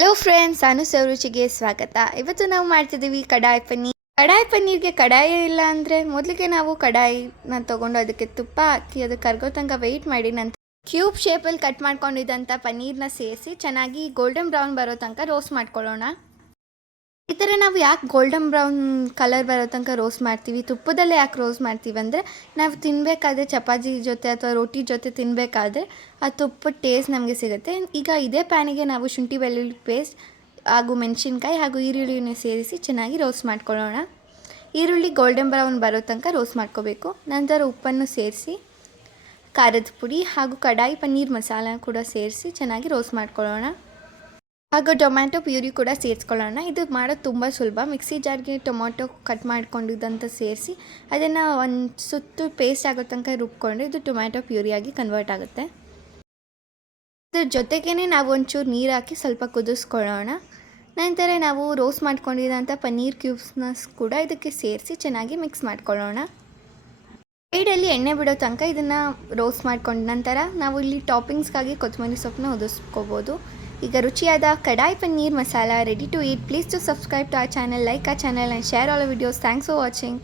Hello friends, ನಾನು ಸೌರುಚಿಗೆ ಸ್ವಾಗತ. ಇವತ್ತು ನಾವು ಮಾಡ್ತಿದ್ದೀವಿ ಕಡಾಯಿ ಪನ್ನೀರ್. ಕಡಾಯಿ ಪನ್ನೀರ್ಗೆ ಕಡಾಯಿ ಇಲ್ಲ ಅಂದರೆ ಮೊದಲಿಗೆ ನಾವು ಕಡಾಯಿನ ತೊಗೊಂಡು ಅದಕ್ಕೆ ತುಪ್ಪ ಹಾಕಿ ಅದು ಕರ್ಗೋ ತನಕ ವೆಯ್ಟ್ ಮಾಡಿ ನಂತರ ಕ್ಯೂಬ್ ಶೇಪಲ್ಲಿ ಕಟ್ ಮಾಡ್ಕೊಂಡಿದ್ದಂಥ ಪನ್ನೀರ್ನ ಸೇರಿಸಿ ಚೆನ್ನಾಗಿ ಗೋಲ್ಡನ್ ಬ್ರೌನ್ ಬರೋ ತನಕ ರೋಸ್ಟ್ ಮಾಡ್ಕೊಳ್ಳೋಣ. ಈ ಥರ ನಾವು ಯಾಕೆ ಗೋಲ್ಡನ್ ಬ್ರೌನ್ ಕಲರ್ ಬರೋ ತನಕ ರೋಸ್ಟ್ ಮಾಡ್ತೀವಿ, ತುಪ್ಪದಲ್ಲೇ ಯಾಕೆ ರೋಸ್ಟ್ ಮಾಡ್ತೀವಿ ಅಂದರೆ ನಾವು ತಿನ್ನಬೇಕಾದ್ರೆ ಚಪಾತಿ ಜೊತೆ ಅಥವಾ ರೋಟಿ ಜೊತೆ ತಿನ್ನಬೇಕಾದ್ರೆ ಆ ತುಪ್ಪದ ಟೇಸ್ಟ್ ನಮಗೆ ಸಿಗುತ್ತೆ. ಈಗ ಇದೇ ಪ್ಯಾನಿಗೆ ನಾವು ಶುಂಠಿ ಬೆಳ್ಳುಳ್ಳಿ ಪೇಸ್ಟ್ ಹಾಗೂ ಮೆಣಸಿನ್ಕಾಯಿ ಹಾಗೂ ಈರುಳ್ಳಿನ ಸೇರಿಸಿ ಚೆನ್ನಾಗಿ ರೋಸ್ಟ್ ಮಾಡ್ಕೊಳ್ಳೋಣ. ಈರುಳ್ಳಿ ಗೋಲ್ಡನ್ ಬ್ರೌನ್ ಬರೋ ತನಕ ರೋಸ್ಟ್ ಮಾಡ್ಕೋಬೇಕು. ನಂತರ ಉಪ್ಪನ್ನು ಸೇರಿಸಿ ಖಾರದ ಪುಡಿ ಹಾಗೂ ಕಡಾಯಿ ಪನ್ನೀರ್ ಮಸಾಲ ಕೂಡ ಸೇರಿಸಿ ಚೆನ್ನಾಗಿ ರೋಸ್ಟ್ ಮಾಡ್ಕೊಳ್ಳೋಣ. ಹಾಗೂ ಟೊಮ್ಯಾಟೊ ಪ್ಯೂರಿ ಕೂಡ ಸೇರಿಸ್ಕೊಳ್ಳೋಣ. ಇದು ಮಾಡೋದು ತುಂಬ ಸುಲಭ. ಮಿಕ್ಸಿ ಜಾರ್ಗೆ ಟೊಮೊಟೊ ಕಟ್ ಮಾಡ್ಕೊಂಡಿದ್ದಂಥ ಸೇರಿಸಿ ಅದನ್ನು ಒಂದು ಸುತ್ತು ಪೇಸ್ಟ್ ಆಗೋ ತನಕ ರುಬ್ಕೊಂಡು ಇದು ಟೊಮ್ಯಾಟೊ ಪ್ಯೂರಿಯಾಗಿ ಕನ್ವರ್ಟ್ ಆಗುತ್ತೆ. ಇದ್ರ ಜೊತೆಗೇ ನಾವು ಒಂಚೂರು ನೀರು ಹಾಕಿ ಸ್ವಲ್ಪ ಕುದಿಸ್ಕೊಳ್ಳೋಣ. ನಂತರ ನಾವು ರೋಸ್ಟ್ ಮಾಡ್ಕೊಂಡಿದ್ದಂಥ ಪನ್ನೀರ್ ಕ್ಯೂಬ್ಸ್ನ ಕೂಡ ಇದಕ್ಕೆ ಸೇರಿಸಿ ಚೆನ್ನಾಗಿ ಮಿಕ್ಸ್ ಮಾಡ್ಕೊಳ್ಳೋಣ. ಸೈಡಲ್ಲಿ ಎಣ್ಣೆ ಬಿಡೋ ತನಕ ಇದನ್ನು ರೋಸ್ಟ್ ಮಾಡ್ಕೊಂಡ ನಂತರ ನಾವು ಇಲ್ಲಿ ಟಾಪಿಂಗ್ಸ್ಗಾಗಿ ಕೊತ್ತಂಬರಿ ಸೊಪ್ಪನ್ನ ಉದಿಸ್ಕೋಬೋದು. ಈಗ ರುಚಿಯಾದ kadai paneer masala ready to eat. Please to subscribe to our channel, like our channel and share all our videos. Thanks for watching.